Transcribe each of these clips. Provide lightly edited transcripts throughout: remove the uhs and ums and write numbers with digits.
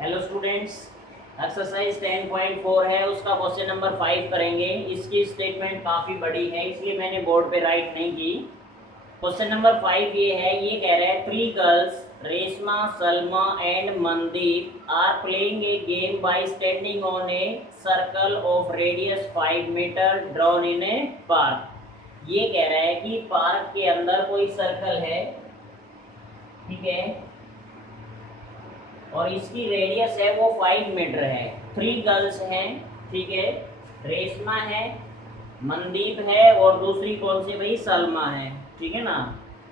Hello students, exercise 10.4 है, उसका question number 5 करेंगे। इसकी स्टेटमेंट काफ़ी बड़ी है इसलिए मैंने बोर्ड पे राइट नहीं की। क्वेश्चन नंबर 5 ये है, ये कह रहा है 3 girls Reshma, Salma and Mandeep are playing a game by standing on a circle of radius 5 metre drawn in a park. ये कह रहा है कि पार्क के अंदर कोई सर्कल है, ठीक है, और इसकी रेडियस है वो 5 मीटर है। 3 गर्ल्स हैं, ठीक है, रेशमा है, मनदीप है और दूसरी कौन सी भाई, सलमा है, ठीक है ना।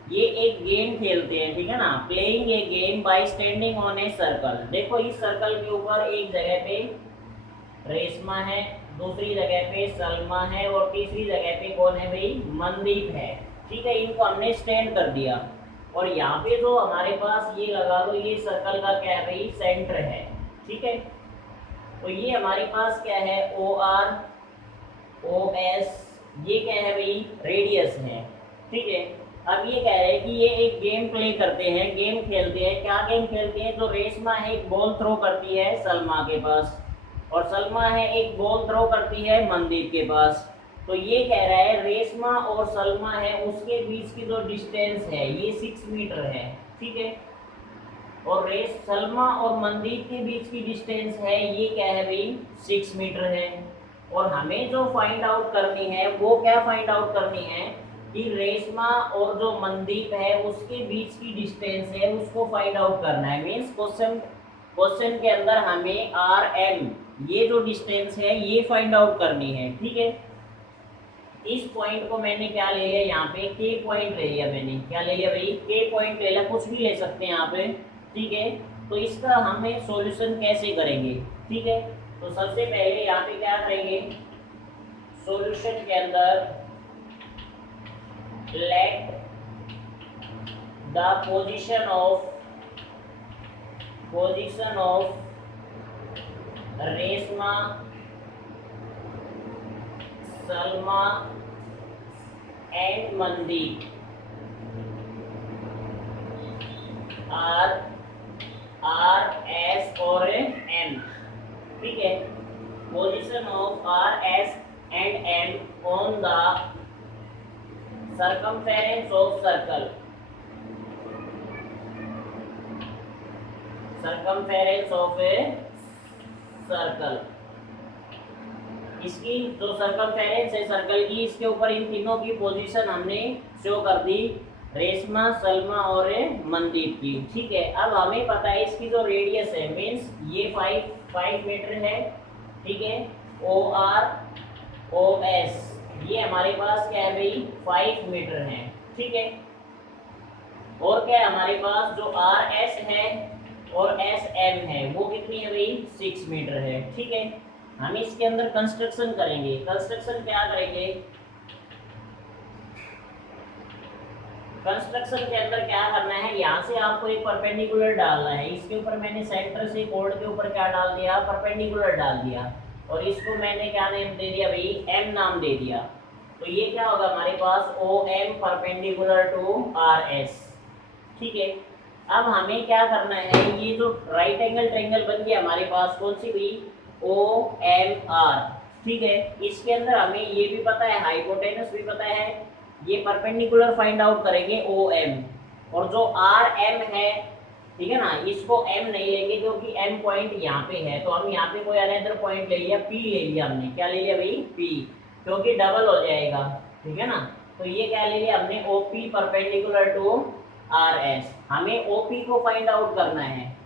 ये एक गेम खेलते हैं, ठीक है ना, playing a game by standing on a circle. देखो इस सर्कल के ऊपर एक जगह पे रेशमा है, दूसरी जगह पे सलमा है और तीसरी जगह पे कौन है भाई, मनदीप है, ठीक है। इनको हमने स्टैंड कर दिया और यहाँ पे जो हमारे पास ये लगा लो, ये सर्कल का क्या है भाई, सेंटर है, ठीक है। तो ये हमारे पास क्या है, ओ आर ओ एस, ये क्या है भाई, रेडियस है, ठीक है। अब ये कह रहे हैं कि ये एक गेम प्ले करते हैं, गेम खेलते हैं। क्या गेम खेलते हैं, तो रेशमा है एक बॉल थ्रो करती है सलमा के पास और सलमा है एक बॉल थ्रो करती है मनदीप के पास। तो ये कह रहा है रेशमा और सलमा है उसके बीच की जो डिस्टेंस है ये 6 मीटर है, ठीक है। और सलमा और मनदीप के बीच की डिस्टेंस है ये क्या है भाई, 6 मीटर है। और हमें जो फाइंड आउट करनी है वो क्या फाइंड आउट करनी है कि रेशमा और जो मनदीप है उसके बीच की डिस्टेंस है उसको फाइंड आउट करना है। मीन्स क्वेश्चन के अंदर हमें आर एम, ये जो डिस्टेंस है ये फाइंड आउट करनी है, ठीक है। इस पॉइंट को मैंने क्या ले लिया, यहाँ पे के पॉइंट ले लिया मैंने, क्या ले लिया भाई, के पॉइंट ले लिया, कुछ भी ले सकते हैं यहाँ पे, ठीक है। तो इसका हमें सॉल्यूशन कैसे करेंगे, ठीक है। तो सबसे पहले यहाँ पे क्या करेंगे, सॉल्यूशन के अंदर let the position of Reshma, Salma and Mandeep are R S M, ठीक है। Position of R S and M on the circumference of circle, circumference of a circle। इसकी जो सर्कमफेरेंस है सर्कल की, इसके ऊपर इन तीनों की पोजीशन हमने शो कर दी, रेशमा, सलमा और मनदीप की, ठीक है। अब हमें पता है इसकी जो रेडियस है, मीन्स ये 5 मीटर है, ठीक है। ओ आर ओ एस ये हमारे पास क्या है भाई, 5 मीटर है, ठीक है। और क्या है हमारे पास, जो आर एस है और एस एम है वो कितनी है भाई, 6 मीटर है, ठीक है। हम इसके अंदर कंस्ट्रक्शन करेंगे। कंस्ट्रक्शन क्या करेंगे, कंस्ट्रक्शन के अंदर क्या करना है, यहाँ से आपको एक परपेंडिकुलर डालना है। इसके ऊपर मैंने सेंटर से कोड के ऊपर क्या डाल दिया, परपेंडिकुलर डाल दिया और इसको मैंने क्या नेम दे दिया भाई, एम नाम दे दिया। तो ये क्या होगा हमारे पास, O M perpendicular to R S, ठीक है। अब हमें क्या करना है, ये जो राइट एंगल ट्रायंगल बन गया हमारे पास, कौन सी भाई, ओ एम आर, ठीक है। इसके अंदर हमें ये भी पता है, हाइपोटेनस भी पता है, ये परपेंडिकुलर फाइंड आउट करेंगे ओ एम, और जो आर एम है, ठीक है ना, इसको एम नहीं लेंगे क्योंकि एम पॉइंट यहाँ पे है, तो हम यहाँ पे कोई अनदर पॉइंट ले लिया, पी ले लिया हमने, क्या ले लिया भाई, पी, क्योंकि डबल हो जाएगा, ठीक है ना। तो ये क्या ले लिया हमने, O P perpendicular to R S. हमें ओ पी को फाइंड आउट करना है,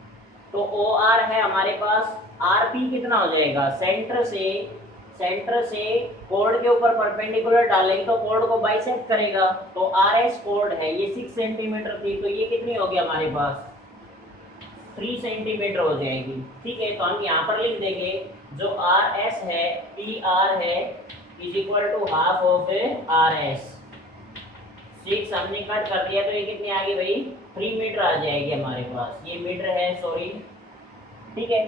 तो ओ आर है हमारे पास, आर पी कितना हो जाएगा, सेंटर से कोड के ऊपर परपेंडिकुलर डालेंगे तो कोड को बाइसेक्ट करेगा, तो आर एस कोड है ये 6 सेंटीमीटर थी, तो ये कितनी होगी हमारे पास, 3 सेंटीमीटर हो जाएगी, ठीक है। तो हम यहाँ पर लिख देंगे जो आर एस है, पी आर है, is equal to half of R S. 6 हमने कट कर दिया तो ये कितनी आ गई भाई, 3 मीटर आ जाएगी हमारे पास, ये मीटर है, सॉरी, ठीक है।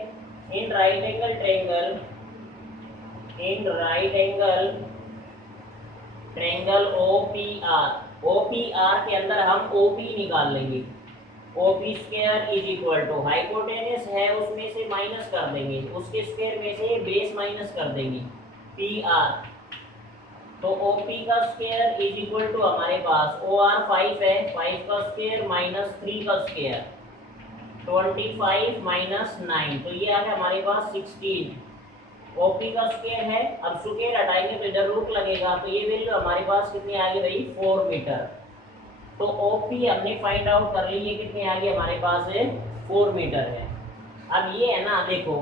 In right angle triangle O P R के अंदर हम ओ पी निकाल लेंगे, OP square is equal to hypotenuse है उसमें से माइनस कर देंगे, उसके स्क्वायर में से बेस माइनस कर देंगे PR। तो OP का स्क्वायर इज इक्वल टू हमारे पास OR 5 है, 5 का स्क्वायर माइनस 3 का स्क्वायर 25 माइनस 9, तो ये आ गया हमारे पास 16। OP का स्क्वायर है, अब स्क्वायर हटाएंगे तो इधर रूट लगेगा, तो ये वैल्यू हमारे पास कितनी आ गई भाई 4 मीटर। तो OP हमने फाइंड आउट कर ली, ये कितनी आ गई हमारे पास है 4 मीटर है। अब ये है ना देखो,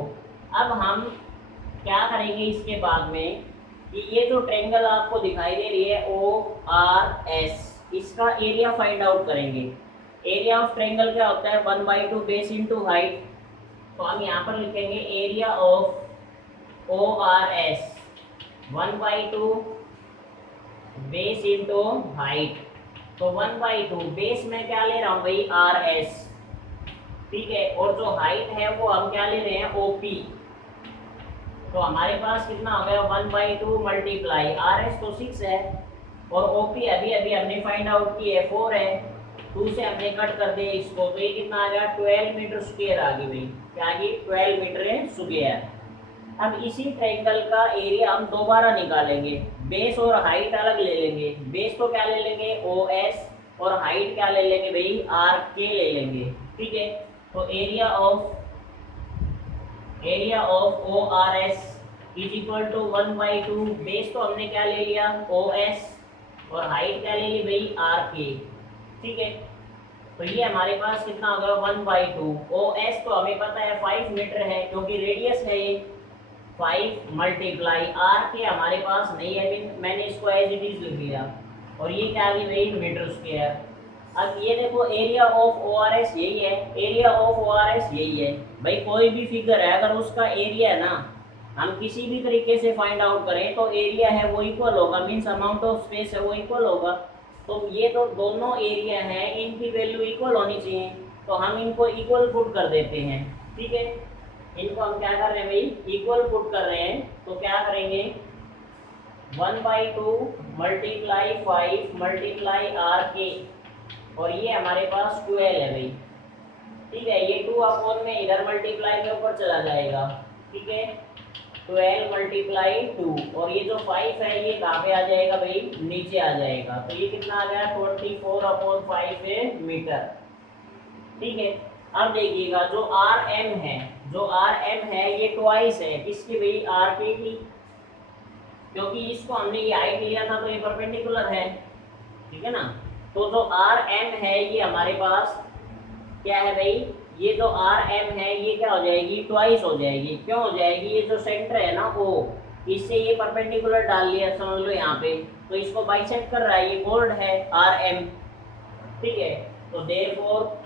अब हम क्या करेंगे इसके बाद में कि ये जो ट्रायंगल आपको दिखाई दे रही है ORS, इसका एरिया फाइंड आउट करेंगे। एरिया ऑफ ट्रायंगल क्या होता है 1/2 बेस इंटू हाइट, तो हम यहाँ पर लिखेंगे area of ORS 1/2 base into height. तो 1/2 बेस में क्या ले रहा हूँ भाई RS, ठीक है, और जो हाइट है वो हम क्या ले रहे हैं OP। तो हमारे पास कितना हो गया 1/2 मल्टीप्लाई RS तो 6 है, और OP अभी अभी हमने फाइंड आउट की है 4 है, 2 से हमने कट कर दिया इसको, तो ये कितना आ गया 12 मीटर स्क्वायर आ गई भाई, क्या आ गई 12 मीटर स्क्वायर। अब इसी ट्रायंगल का एरिया हम दोबारा निकालेंगे, बेस और हाइट अलग ले लेंगे। बेस तो क्या ले लेंगे OS, और हाइट क्या ले लेंगे भाई RK ले लेंगे, ठीक है। तो area of ORS is equal to 1/2, base तो हमने क्या ले लिया OS, और हाइट क्या ले ली भाई RK, ठीक है। तो ये हमारे पास कितना हो गया 1/2। OS तो हमें पता है 5 मीटर है क्योंकि रेडियस है ये 5 मल्टीप्लाई RK हमारे पास नहीं है, मैंने इसको एज इट इज लिख दिया, और ये क्या आ गई भाई मीटर स्क्वायर। अब ये देखो एरिया ऑफ ORS यही है, एरिया ऑफ ORS यही है भाई। कोई भी फिगर है अगर उसका एरिया है ना, हम किसी भी तरीके से फाइंड आउट करें तो एरिया है वो इक्वल होगा, मीन्स अमाउंट ऑफ स्पेस है वो इक्वल होगा। तो ये तो दोनों एरिया हैं, इनकी वैल्यू इक्वल होनी चाहिए, तो हम इनको इक्वल पुट कर देते हैं, ठीक है। इनको हम क्या कर रहे हैं भाई इक्वल पुट कर रहे हैं, तो क्या करेंगे 1/2 मल्टीप्लाई 5 मल्टीप्लाई RK, और ये हमारे पास 12 है भाई, ठीक है। ये 2 अपॉन में इधर मल्टीप्लाई के ऊपर चला जाएगा, ठीक है। 12 मल्टीप्लाई 2, और ये जो 5 है ये कहाँ पे आ जाएगा भाई नीचे आ जाएगा, तो ये कितना आ गया 24/5 मीटर, ठीक है। अब देखिएगा जो RM है ये ट्वाइस है किसकी भाई RK की, क्योंकि इसको हमने ये हाइट लिया था तो ये परपेंडिकुलर है, ठीक है ना। तो जो RM है ये हमारे पास क्या है भाई, ये जो RM है ये क्या हो जाएगी ट्वाइस हो जाएगी। क्यों हो जाएगी, ये जो सेंटर है ना O, इससे ये परपेंडिकुलर डाल लिया समझ लो यहाँ पे, तो इसको बाइसेक्ट कर रहा है, ये बोल्ड है RM, ठीक है। तो देयरफॉर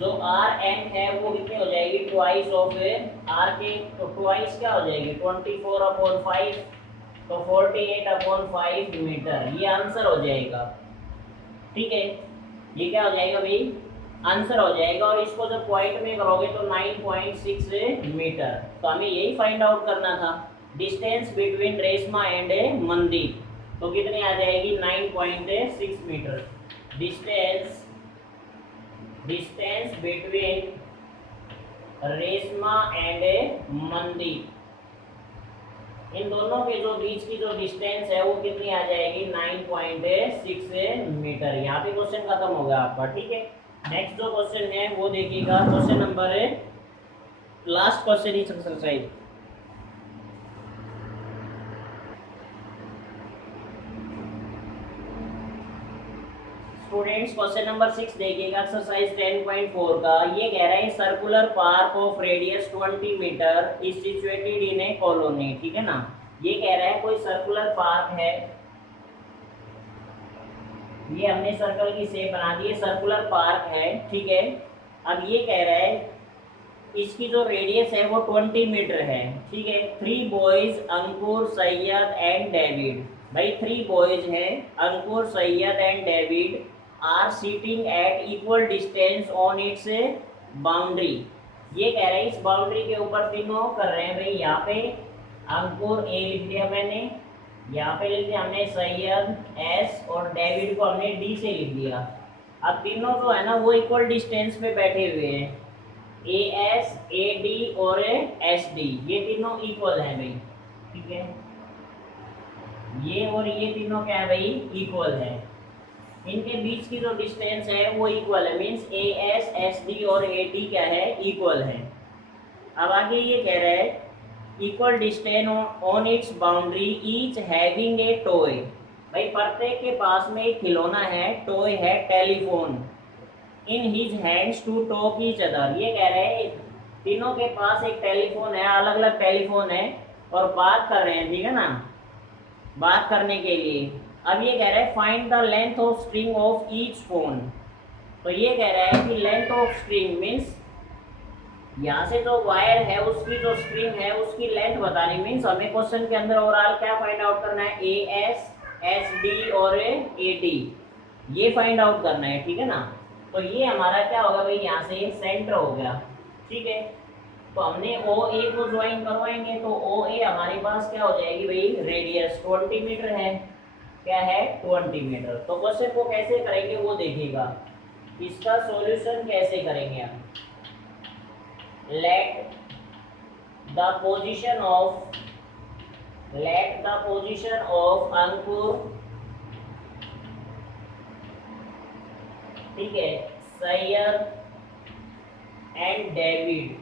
जो RM है वो कितनी हो जाएगी ट्वाइस ऑफ RK, तो ट्वाइस क्या हो जाएगी 24/5, तो 48/5 मीटर, ये आंसर हो जाएगा, ठीक है। ये क्या हो जाएगा भाई आंसर हो जाएगा, और इसको जब पॉइंट में करोगे तो 9.6 मीटर। तो हमें यही फाइंड आउट करना था distance between Reshma and Mandeep, तो कितनी आ जाएगी 9.6 metre distance between Reshma and Mandeep, इन दोनों के जो बीच की जो डिस्टेंस है वो कितनी आ जाएगी 9.6 मीटर। यहाँ पे क्वेश्चन खत्म हो गया आपका, ठीक है। नेक्स्ट जो क्वेश्चन है वो देखिएगा, क्वेश्चन नंबर लास्ट क्वेश्चन इस एक्सरसाइज। स्टूडेंट्स क्वेश्चन नंबर 6 देखिएगा, एक्सरसाइज 10.4 का। ये कह रहा है circular park of radius 20 metre is situated in a colony, ठीक है ना। ये कह रहा है कोई सर्कुलर पार्क है, ये हमने सर्कल की शेप बना दी है, सर्कुलर पार्क है, ठीक है। अब ये कह रहा है इसकी जो रेडियस है वो 20 मीटर है, ठीक है। 3 boys Ankur Syed and David, भाई 3 बॉयज हैं Ankur Syed and David are sitting at equal distance on its boundary. ये कह रहे हैं इस बाउंड्री के ऊपर तीनों कर रहे हैं भाई, यहाँ पे अंकुर ए लिख दिया मैंने, यहाँ पे लिख दिया हमने सैयद S, और डेविड को हमने D से लिख दिया, अब तीनों जो है ना वो इक्वल डिस्टेंस पे बैठे हुए हैं, ए एस, ए डी और एस डी, ये तीनों इक्वल है भाई, ठीक है। ये और ये तीनों क्या है भाई, इक्वल है। इनके बीच की जो डिस्टेंस है वो इक्वल है, means A S, S D और ए डी क्या है, इक्वल है। अब आगे ये कह रहा है equal distance on its boundary each having a toy. भाई प्रत्येक के पास में एक खिलौना है, टॉय है telephone, in his hands to talk each other. ये कह रहे हैं तीनों के पास एक टेलीफोन है, अलग अलग टेलीफोन है और बात कर रहे हैं, ठीक है ना, बात करने के लिए। अब ये कह रहा है find the length of string of each phone. तो ये कह रहा है कि लेंथ ऑफ स्ट्रिंग मीन्स यहाँ से जो वायर है उसकी जो स्ट्रिंग है उसकी लेंथ बतानी, मीन्स हमें क्वेश्चन के अंदर ओवरऑल क्या फाइंड आउट करना है, ए एस, एस डी और ए डी, ये फाइंड आउट करना है, ठीक है ना। तो ये हमारा क्या होगा भाई, यहाँ से सेंटर हो गया, ठीक है। तो हमने ओ ए को ज्वाइन करवाएंगे तो ओ ए हमारे पास क्या हो जाएगी भाई, रेडियस 20 मीटर है, क्या है 20 मीटर। तो क्वेश्चन को कैसे करेंगे वो देखिएगा, इसका सॉल्यूशन कैसे करेंगे हम। let the position of Ankur, ठीक है, Syed and David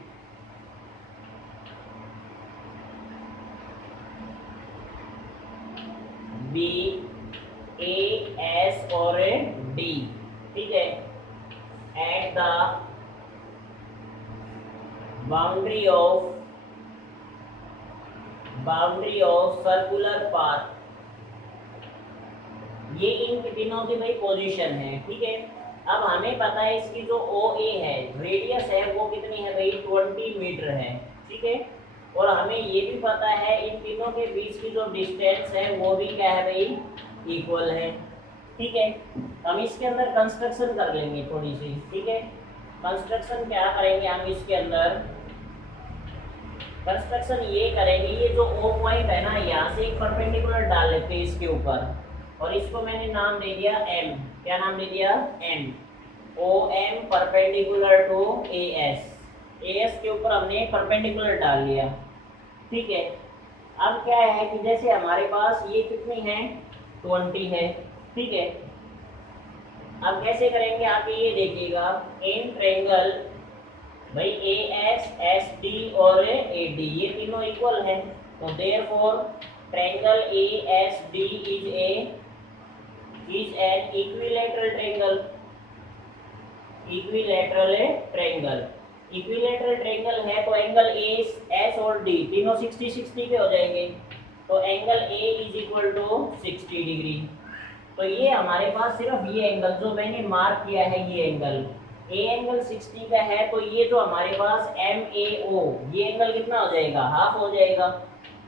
B A S और डी, ठीक है, at the boundary of circular path. ये इन तीनों की भाई पोजीशन है, ठीक है। अब हमें पता है इसकी जो ओ ए है, रेडियस है वो कितनी है भाई, 20 मीटर है, ठीक है। और हमें ये भी पता है इन तीनों के बीच की जो डिस्टेंस है वो भी क्या है भाई, इक्वल है, ठीक है। हम इसके अंदर कंस्ट्रक्शन कर लेंगे थोड़ी सी, ठीक है। कंस्ट्रक्शन क्या करेंगे हम इसके अंदर, कंस्ट्रक्शन ये करेंगे, ये जो ओ पॉइंट है ना यहाँ से एक परपेंडिकुलर डाल लेते हैं इसके ऊपर, और इसको मैंने नाम दे दिया एम, क्या नाम दे दिया, M, O M perpendicular to A S, A S के ऊपर हमने परपेंडिकुलर डाल लिया, ठीक है। अब क्या है कि जैसे हमारे पास ये कितनी है, 20 है, ठीक है। अब कैसे करेंगे आप ये देखिएगा, इन ट्रायंगल भाई ए एस, एस डी और ए डी ये तीनों इक्वल हैं, तो therefore triangle A S D is an equilateral triangle, equilateral triangle है तो एंगल एस और डी तीनों 60-60 के हो जाएंगे, तो angle A is equal to 60 degree. तो ये हमारे पास सिर्फ ये एंगल जो मैंने मार्क किया है, ये एंगल ए एंगल 60 का है, तो ये जो हमारे पास एम ए ओ ये एंगल कितना हो जाएगा, हाफ हो जाएगा।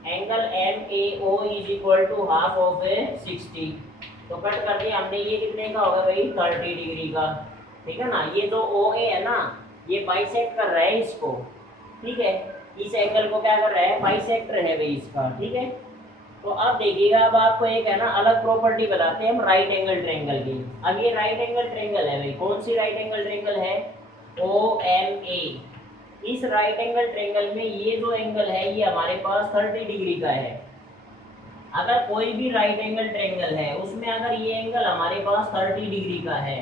Angle M A O is equal to half of 60, तो कट कर दिया हमने, ये कितने का होगा भाई, 30 डिग्री का, ठीक है ना। ये जो ओ ए है ना ये बाइसेक्ट कर रहा है इसको, ठीक है, इस एंगल को क्या कर रहा है, बाइसेक्टर है भाई इसका, ठीक है। तो अब देखिएगा, अब आपको एक है ना अलग प्रॉपर्टी बताते हैं हम राइट एंगल ट्रायंगल की। अब ये राइट एंगल ट्रायंगल है भाई, कौन सी राइट एंगल ट्रायंगल है, ओ एम ए। इस राइट एंगल ट्रायंगल में ये जो एंगल है ये हमारे पास 30 डिग्री का है। अगर कोई भी राइट एंगल ट्रायंगल है उसमें अगर ये एंगल हमारे पास 30 डिग्री का है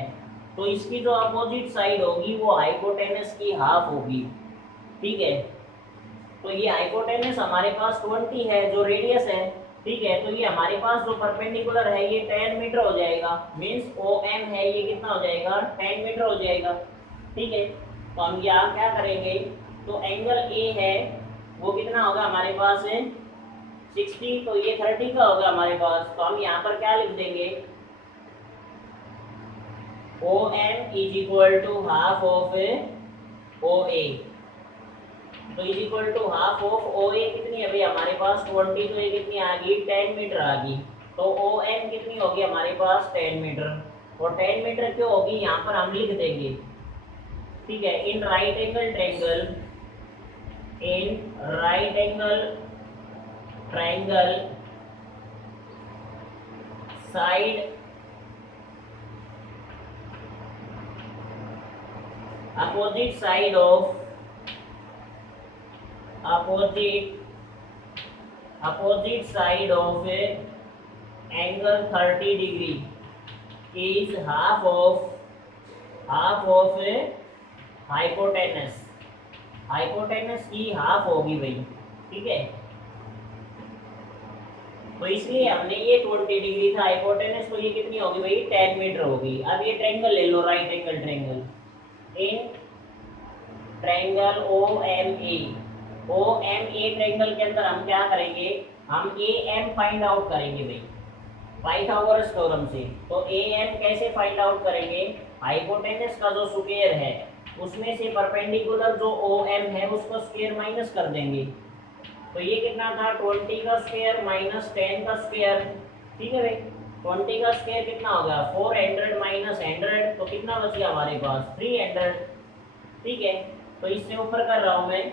तो इसकी जो अपोजिट साइड होगी वो हाइपोटेनस की हाफ होगी, ठीक है। तो ये हाइपोटेनस हमारे पास 20 है जो रेडियस है, ठीक है। तो ये हमारे पास जो परपेंडिकुलर है ये 10 मीटर हो जाएगा, मीन्स ओ एम है ये कितना हो जाएगा, 10 मीटर हो जाएगा, ठीक है। तो हम यहाँ क्या करेंगे, तो एंगल ए है वो कितना होगा हमारे पास है 60, तो ये 30 का होगा हमारे पास, तो हम यहाँ पर क्या लिख देंगे, O M is equal to half of O A, तो is equal to half of O A कितनी है भाई हमारे पास 20, तो ये कितनी आ गई 10 मीटर आ गई, तो ओ एम कितनी होगी हमारे पास 10 मीटर, और 10 मीटर क्यों होगी यहाँ पर हम लिख देंगे, ठीक है। In right angle triangle side opposite side of opposite side of a angle 30 degree is half of a hypotenuse की हाफ होगी भाई, ठीक है। तो इसलिए हमने ये 20 डिग्री था हाइपोटेनस, तो ये कितनी होगी भाई 10 मीटर होगी। अब ये ट्रायंगल ले लो, right angle triangle, in triangle OMA triangle के अंदर हम क्या करेंगे, हम AM फाइंड आउट करेंगे भाई पाइथागोरस थ्योरम से। तो AM कैसे फाइंड आउट करेंगे, हाइपोटेनस का जो स्क्वायर है उसमें से परपेंडिकुलर जो OM है उसको स्क्वायर माइनस कर देंगे। तो ये कितना था 20 का स्क्वायर माइनस 10 का स्क्वायर, ठीक है भाई। 20 का स्क्वायर कितना हो गया 400 माइनस 100, तो कितना बच गया हमारे पास 300, ठीक है। तो इससे ऊपर कर रहा हूं मैं,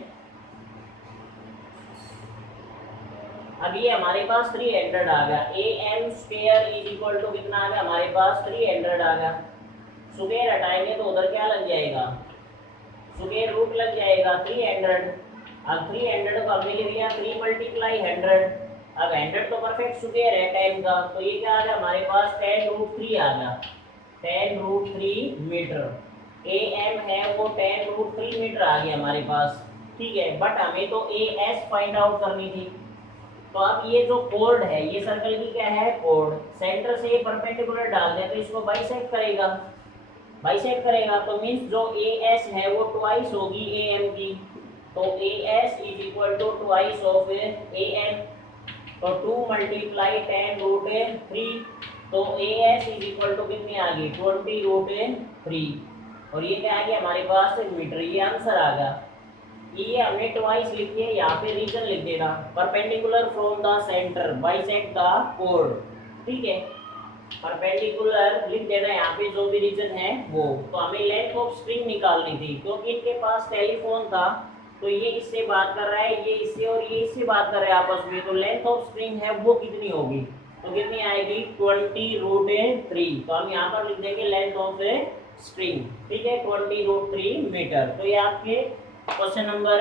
अब ये हमारे पास 300 आ गया। AM square is equal to कितना आ गया हमारे पास 300 आ गया। स्क्वायर हटाएंगे तो उधर क्या लग जाएगा, स्क्वायर रूट लग जाएगा 300। अब 300 को हमने लिख लिया 3 मल्टीप्लाई 100। अब 100 तो परफेक्ट स्क्वायर है 10 का, तो ये क्या आ गया हमारे पास 10√3 आ गया, 10√3 मीटर। AM है वो 10√3 मीटर आ गया हमारे पास, ठीक है। बट हमें तो AS फाइंड आउट करनी थी। तो अब ये जो कोड है, ये सर्कल की क्या है कोड, सेंटर से परपेंडिकुलर डाल दें तो इसको बाइसेक्ट करेगा, तो मींस जो AS है वो ट्वाइस होगी AM की। तो AS is equal to twice of AM, तो 2 मल्टीप्लाई 10√3, तो AS इज इक्वल टू कितनी आ गई 20√3, और ये क्या आ गया हमारे पास मीटर। ये आंसर आ गया। ये हमने ट्वाइस लिख दिया, यहाँ पे रीजन लिख देना, perpendicular from the centre bisect the code, ठीक है। परपेंडिकुलर लिख देना यहाँ पे जो भी रीजन है वो। तो हमें लेंथ ऑफ स्प्रिंग निकालनी थी, क्योंकि इनके पास टेलीफोन था, तो ये इससे बात कर रहा है, ये इससे और ये इससे बात कर रहे हैं आपस में। तो लेंथ ऑफ स्प्रिंग है वो कितनी होगी, तो कितनी आएगी 20√3। तो हम यहाँ पर लिख देंगे लेंथ ऑफ स्प्रिंग, ठीक है 20√3 मीटर। तो ये आपके क्वेश्चन नंबर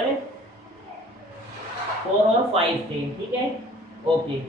4 और 5 थे, ठीक है, ओके।